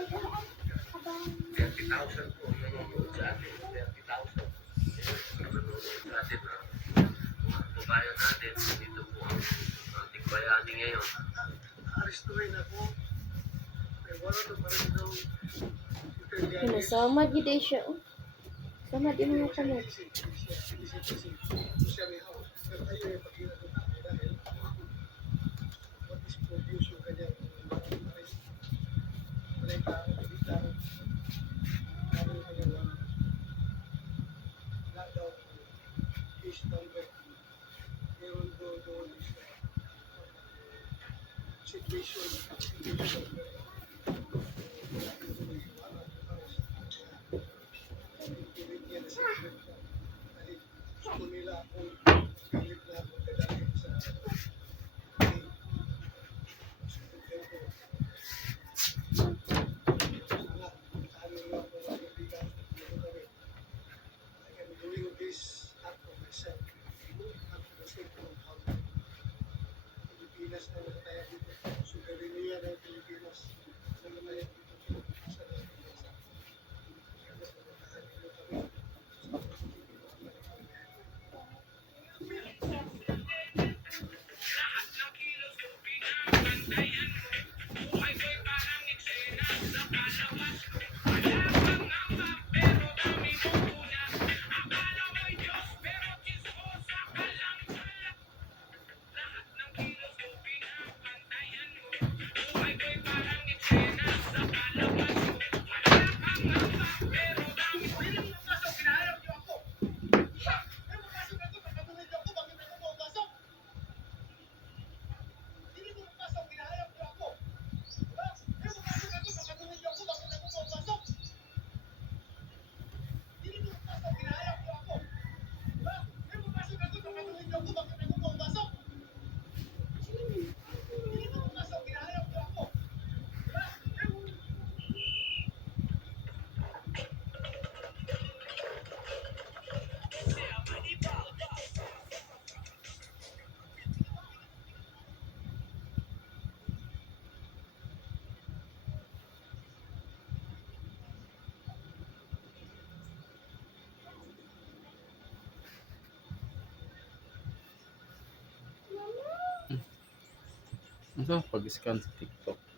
30,000 po nanonood sa atin. 30,000. Nanonood sa atin. Mga kabayan natin. Dito po ang ating bayani ngayon. Alis na rin ako. May wala na parang daw. Sama gid siya. Sama din mo kami. Ano pag-scan sa TikTok?